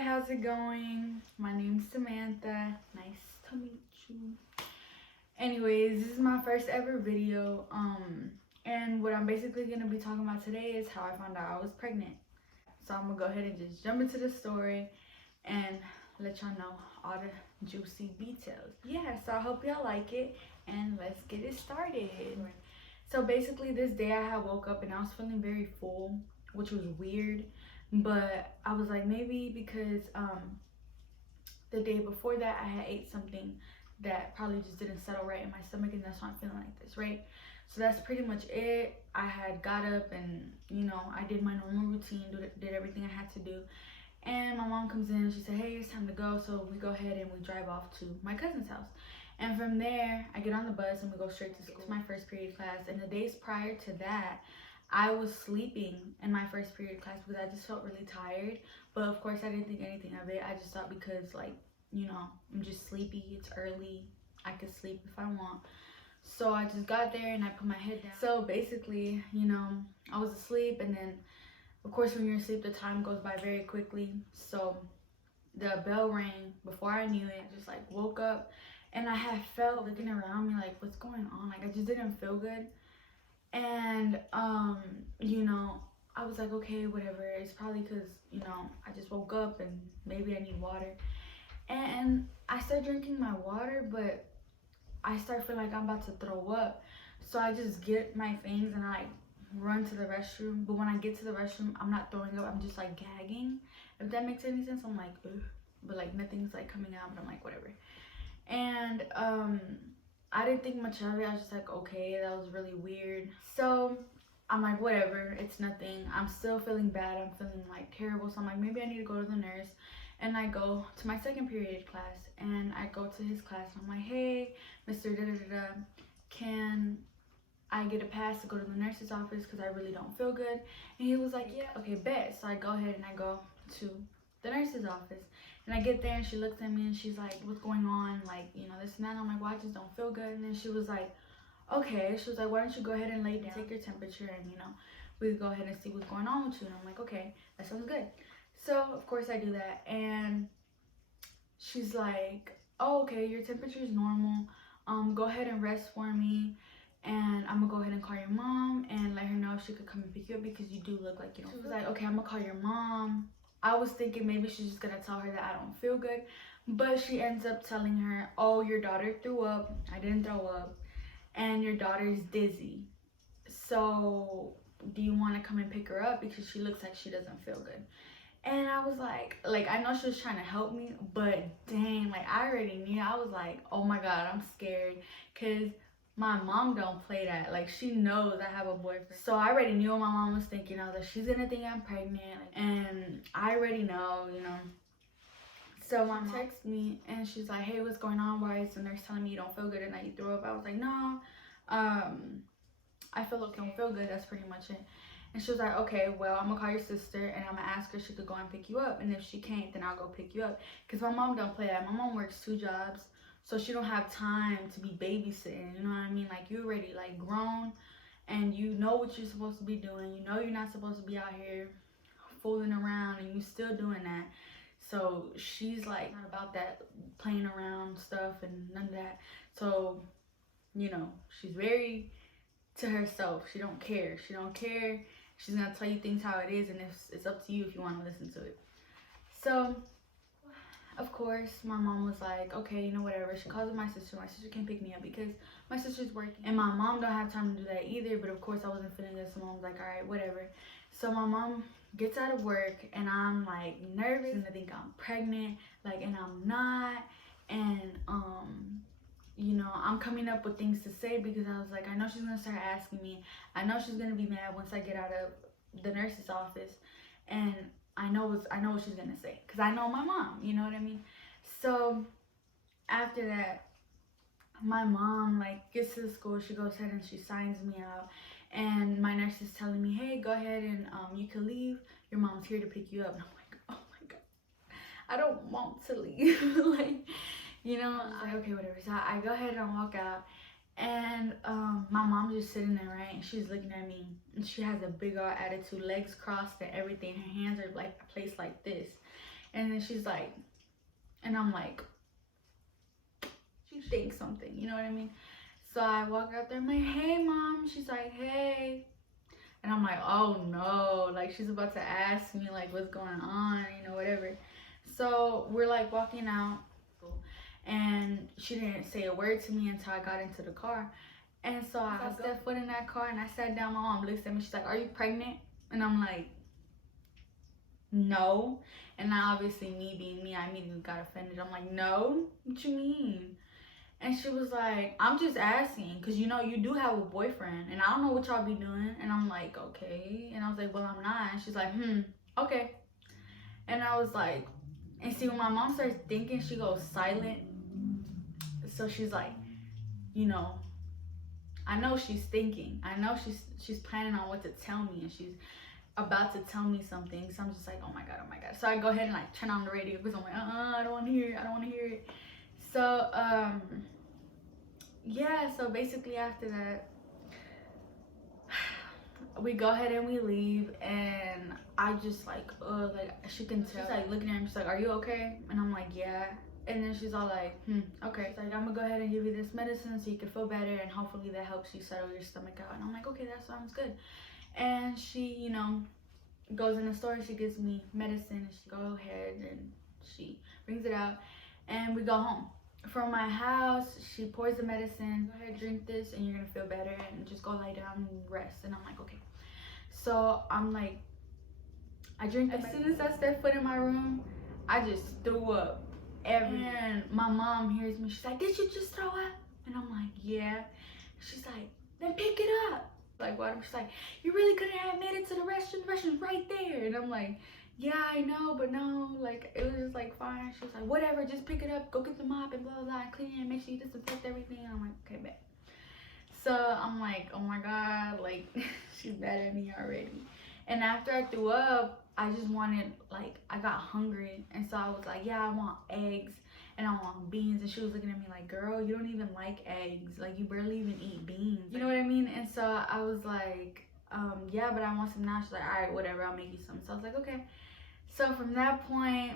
how's it going? My name's Samantha. Nice to meet you. Anyways, this is my first ever video. And what I'm basically gonna be talking about today is how I found out I was pregnant. So I'm gonna go ahead and just jump into the story and let y'all know all the juicy details. Yeah, so I hope y'all like it and let's get it started. So basically this day I had woke up and I was feeling very full, which was weird. But I was like, maybe because the day before that I had ate something that probably just didn't settle right in my stomach, and that's why I'm feeling like this, right? So that's pretty much it. I had got up and I did my normal routine, did everything I had to do, and my mom comes in and she said, hey, it's time to go. So we go ahead and we drive off to my cousin's house, and from there I get on the bus and we go straight to school. It's my first period class, and the days prior to that I was sleeping in my first period class because I just felt really tired. But of course I didn't think anything of it. I just thought because I'm just sleepy, it's early, I could sleep if I want. So I just got there and I put my head down. So basically, I was asleep, and then of course when you're asleep the time goes by very quickly. So the bell rang before I knew it. I just like woke up and I had felt looking around me like, what's going on? Like, I just didn't feel good. And I was like, okay, whatever, it's probably because I just woke up and maybe I need water. And I started drinking my water, but I start feeling like I'm about to throw up. So I just get my things and I like run to the restroom. But when I get to the restroom, I'm not throwing up, I'm just like gagging, if that makes any sense. I'm like, ugh, but like nothing's like coming out, but I'm like, whatever. And I didn't think much of it. I was just like, okay, that was really weird. So I'm like, whatever, it's nothing. I'm still feeling bad. I'm feeling like terrible. So I'm like, maybe I need to go to the nurse. And I go to my second period class and I go to his class and I'm like, hey, Mr. Da-da-da-da, can I get a pass to go to the nurse's office because I really don't feel good? And he was like, yeah, okay, bet. So I go ahead and I go to the nurse's office. And I get there and she looks at me and she's like, what's going on? Like, this and that. And I'm like, well, I just don't feel good. And then she was like, okay. She was like, why don't you go ahead and lay down, take your temperature, and we can go ahead and see what's going on with you. And I'm like, okay, that sounds good. So of course I do that, and she's like, oh, okay, your temperature is normal. Go ahead and rest for me, and I'm gonna go ahead and call your mom and let her know if she could come and pick you up because you do look like you don't. She was like, okay, I'm gonna call your mom. I was thinking maybe she's just gonna tell her that I don't feel good, but she ends up telling her, oh, your daughter threw up. I didn't throw up, and your daughter's dizzy. So do you want to come and pick her up because she looks like she doesn't feel good? And I was like, I know she was trying to help me, but dang, like, I already knew. I was like, oh my God, I'm scared, because my mom don't play that. Like, she knows I have a boyfriend. So I already knew what my mom was thinking. I was like, she's gonna think I'm pregnant, and I already know. So my mom texts me and she's like, hey, what's going on? Why is the nurse telling me you don't feel good and that you threw up? I was like, no, I feel okay, don't feel good, that's pretty much it. And she was like, okay, well, I'm gonna call your sister and I'm gonna ask her if she could go and pick you up, and if she can't, then I'll go pick you up, because my mom don't play that. My mom works 2 jobs, so she don't have time to be babysitting, you know what I mean? Like, you already like grown and you know what you're supposed to be doing. You know you're not supposed to be out here fooling around, and you still doing that. So she's like not about that playing around stuff and none of that. So she's very to herself. She don't care. She's gonna tell you things how it is, and it's up to you if you want to listen to it. So of course my mom was like, okay, whatever. She calls up my sister. My sister can't pick me up because my sister's working, and my mom don't have time to do that either. But of course I wasn't feeling good, so mom's like, all right, whatever. So my mom gets out of work and I'm like nervous and I think I'm pregnant, and I'm not. And I'm coming up with things to say because I was like, I know she's gonna start asking me. I know she's gonna be mad once I get out of the nurse's office, and I know what she's gonna say because I know my mom. You know what I mean? So after that, my mom gets to the school. She goes ahead and she signs me out, and my nurse is telling me, hey, go ahead and you can leave. Your mom's here to pick you up. And I'm like, oh my God, I don't want to leave. I was like, okay, whatever. So I go ahead and I walk out, and my mom's just sitting there, right? And she's looking at me, and she has a big old attitude, legs crossed and everything. Her hands are placed like this. And then she's like, and I'm like, she thinks something, you know what I mean? So I walk out there, I'm like, hey mom. She's like, hey. And I'm like, oh no, like she's about to ask me like what's going on, you know, whatever. So we're like walking out, and she didn't say a word to me until I got into the car. And so I stepped foot in that car and I sat down. My mom looked at me, she's like, are you pregnant? And I'm like, no. And now obviously me being me, I immediately got offended. I'm like, no, what you mean? And she was like, I'm just asking because you know you do have a boyfriend and I don't know what y'all be doing. And I'm like, okay. And I was like, well, I'm not. And she's like, okay. And I was like, and see, when my mom starts thinking, she goes silent. So she's like, you know, I know she's thinking. I know she's planning on what to tell me, and she's about to tell me something. So I'm just like, oh my god, oh my god. So I go ahead and like turn on the radio because I'm like, I don't want to hear it. I don't want to hear it. So yeah. So basically after that, we go ahead and we leave, and I just like she can tell. She's like looking at me. She's like, are you okay? And I'm like, yeah. And then she's all like, okay. She's like, I'm gonna go ahead and give you this medicine so you can feel better, and hopefully that helps you settle your stomach out. And I'm like, okay, that sounds good. And she, you know, goes in the store, she gives me medicine, and she go ahead and she brings it out, and we go home. From my house, she pours the medicine, go ahead, drink this, and you're gonna feel better, and just go lie down and rest. And I'm like, okay. So I'm like, I drink. As soon as I step foot in my room, I just threw up. And my mom hears me. She's like, did you just throw up? And I'm like, yeah. She's like, then pick it up. Like, what? She's like, you really couldn't have made it to the restroom. The restroom's right there. And I'm like, yeah, I know, but no. Like, it was just like, fine. She was like, whatever, just pick it up. Go get the mop and blah, blah, blah. And clean it and make sure you disinfect everything. And I'm like, okay, bet. So I'm like, oh my god, like, she's mad at me already. And after I threw up, I just wanted, like, I got hungry. And so I was like, yeah, I want eggs and I want beans. And she was looking at me like, girl, you don't even like eggs. Like, you barely even eat beans. You know what I mean? And so I was like, yeah, but I want some now. She's like, all right, whatever, I'll make you some. So I was like, okay. So from that point,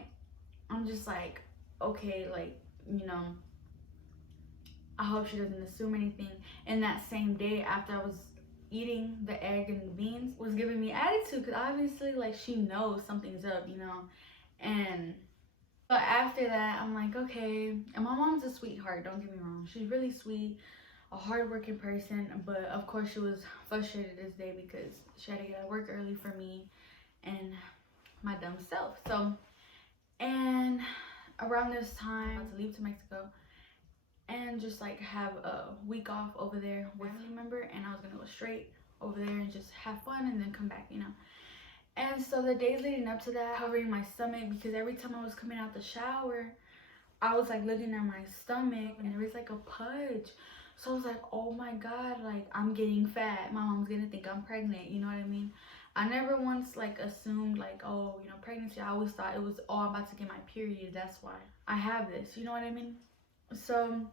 I'm just like, okay, like, you know, I hope she doesn't assume anything. And that same day after I was eating the egg and the beans was giving me attitude because obviously like she knows something's up, you know. And so after that I'm like, okay. And my mom's a sweetheart, don't get me wrong, she's really sweet, a hardworking person, but of course she was frustrated this day because she had to get out of work early for me and my dumb self. So, and around this time I had to leave to Mexico and just like have a week off over there with a family member, and I was gonna go straight over there and just have fun and then come back, you know. And so the days leading up to that, covering my stomach, because every time I was coming out the shower I was like looking at my stomach and there was like a pudge. So I was like, oh my god, like I'm getting fat, my mom's gonna think I'm pregnant, you know what I mean. I never once like assumed like, oh, you know, pregnancy. I always thought it was, oh, I'm about to get my period, that's why I have this, you know what I mean. So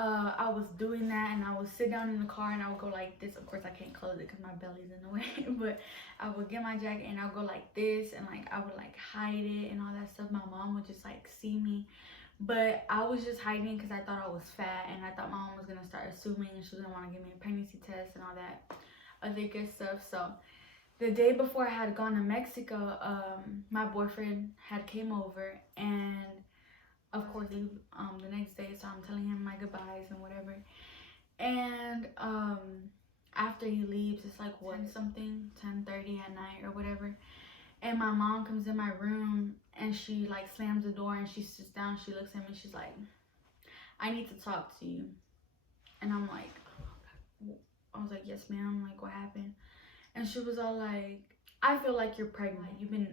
I was doing that, and I would sit down in the car and I would go like this. Of course I can't close it because my belly's in the way, but I would get my jacket and I would go like this, and like I would like hide it and all that stuff. My mom would just like see me, but I was just hiding because I thought I was fat, and I thought my mom was gonna start assuming and she was gonna want to give me a pregnancy test and all that other good stuff. So the day before I had gone to Mexico, my boyfriend had came over, and of course leave the next day, so I'm telling him my goodbyes and whatever. And after he leaves, it's like 10:30 at night or whatever, and my mom comes in my room and she like slams the door and she sits down, she looks at me, she's like, I need to talk to you. And I'm like, I was like, yes ma'am, like what happened? And she was all like, I feel like you're pregnant, you've been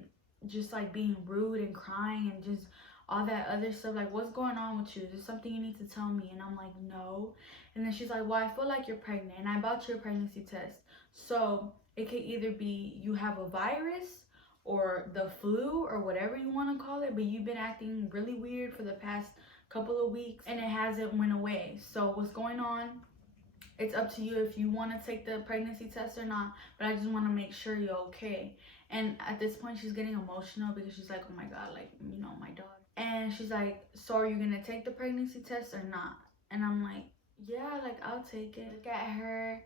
just like being rude and crying and just all that other stuff, like what's going on with you, is there something you need to tell me? And I'm like, no. And then she's like, well, I feel like you're pregnant and I bought you a pregnancy test, so it could either be you have a virus or the flu or whatever you want to call it, but you've been acting really weird for the past couple of weeks and it hasn't went away. So what's going on, it's up to you if you want to take the pregnancy test or not, but I just want to make sure you're okay. And at this point, she's getting emotional because she's like, oh my God, like, you know, my dog. And she's like, so are you gonna take the pregnancy test or not? And I'm like, yeah, like, I'll take it. Look at her.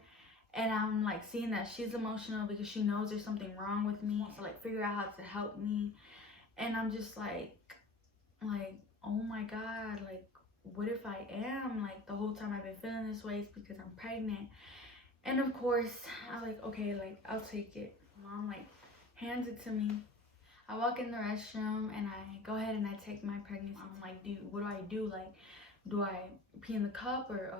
And I'm like seeing that she's emotional because she knows there's something wrong with me. So like figure out how to help me. And I'm just like, oh my God, like, what if I am? Like, the whole time I've been feeling this way is because I'm pregnant. And of course, I like, okay, like, I'll take it. Mom, like, hands it to me. I walk in the restroom and I go ahead and I take my pregnancy. I'm like, dude, what do I do? Like, do I pee in the cup or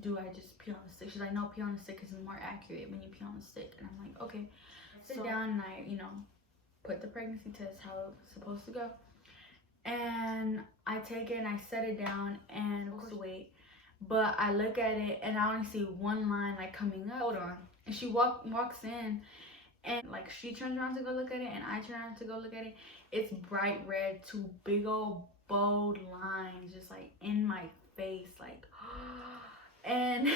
do I just pee on the stick? She's like, no, pee on the stick is more accurate when you pee on the stick. And I'm like, okay. I sit down and I, you know, put the pregnancy test how it's supposed to go. And I take it and I set it down and of course wait. But I look at it and I only see one line like coming up. Hold on. And she walks in and like she turns around to go look at it and I turn around to go look at it. It's bright red, two big old bold lines just like in my face, like and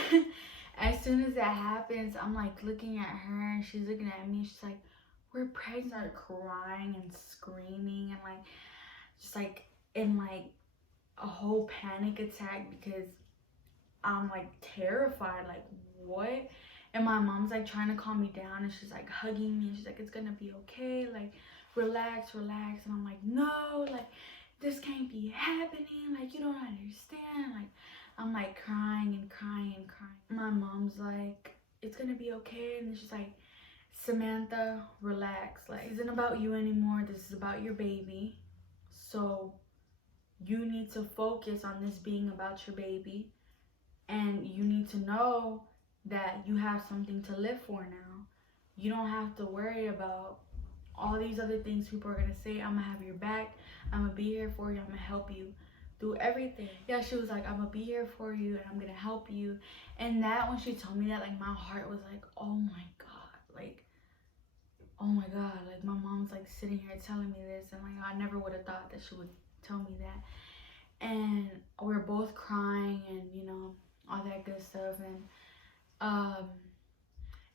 as soon as that happens, I'm like looking at her and she's looking at me. She's like, we're pregnant. I started crying and screaming and like just like in like a whole panic attack because I'm like terrified, like what? And my mom's like trying to calm me down and she's like hugging me and she's like, it's gonna be okay, like relax. And I'm like, no, like this can't be happening, like you don't understand. Like I'm like crying and crying and crying. My mom's like, it's gonna be okay. And she's like, Samantha, relax, like this isn't about you anymore, this is about your baby. So you need to focus on this being about your baby, and you need to know that you have something to live for now. You don't have to worry about all these other things people are gonna say. I'm gonna have your back, I'm gonna be here for you, I'm gonna help you through everything. Yeah, she was like, I'm gonna be here for you and I'm gonna help you. And that, when she told me that, like my heart was like, oh my God, like oh my God, like my mom's like sitting here telling me this and like I never would have thought that she would tell me that. And we're both crying and you know all that good stuff.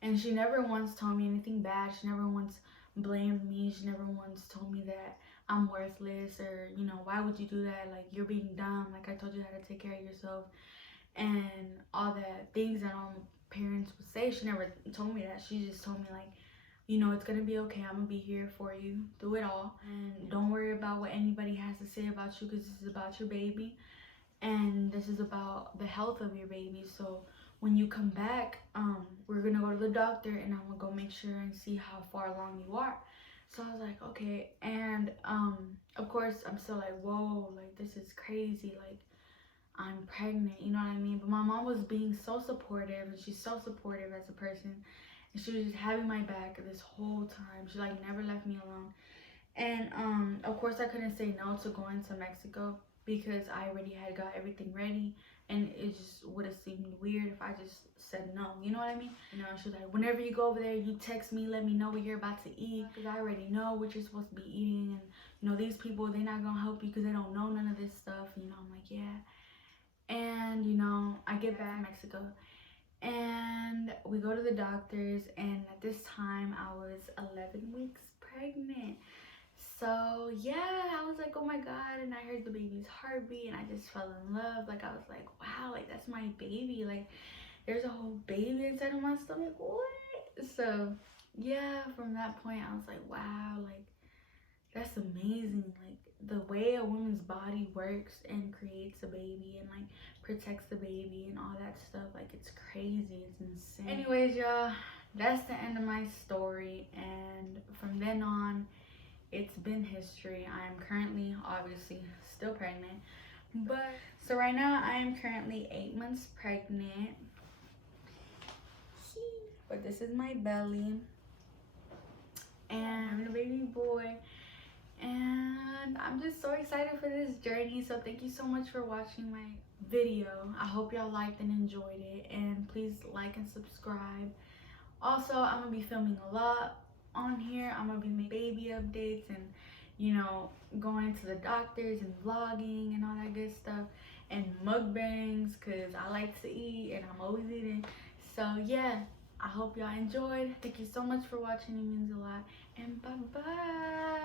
And she never once told me anything bad. She never once blamed me. She never once told me that I'm worthless or you know, why would you do that, like you're being dumb, like I told you how to take care of yourself and all that things that all parents would say. She never told me that. She just told me like, you know, it's gonna be okay, I'm gonna be here for you through it all, and don't worry about what anybody has to say about you, because this is about your baby and this is about the health of your baby. So when you come back, we're gonna go to the doctor and I'm gonna go make sure and see how far along you are. So I was like, okay. And of course I'm still like, whoa, like this is crazy, like I'm pregnant, you know what I mean? But my mom was being so supportive, and she's so supportive as a person, and she was just having my back this whole time. She like never left me alone. And of course I couldn't say no to going to Mexico because I already had got everything ready, and it just would have seemed weird if I just said no, you know what I mean? You know, she was like, whenever you go over there, you text me, let me know what you're about to eat, because I already know what you're supposed to be eating. And you know, these people, they're not gonna help you because they don't know none of this stuff. You know, I'm like, yeah. And you know, I get back to Mexico and we go to the doctors, and at this time I was 11 weeks pregnant. So yeah, I was like, oh my God. And I heard the baby's heartbeat and I just fell in love. Like I was like, wow, like that's my baby, like there's a whole baby inside of my stomach, what? So yeah, from that point I was like, wow, like that's amazing. Like the way a woman's body works and creates a baby and like protects the baby and all that stuff, like it's crazy, it's insane. Anyways, y'all, that's the end of my story, and from then on it's been history. I am currently obviously still pregnant, but so right now I am currently 8 months pregnant, but this is my belly and I'm having a baby boy. And I'm just so excited for this journey. So thank you so much for watching my video. I hope y'all liked and enjoyed it, and please like and subscribe. Also, I'm gonna be filming a lot on here. I'm gonna be making baby updates and you know, going to the doctors and vlogging and all that good stuff, and mukbangs because I like to eat and I'm always eating. So yeah, I hope y'all enjoyed. Thank you so much for watching, it means a lot. and bye bye.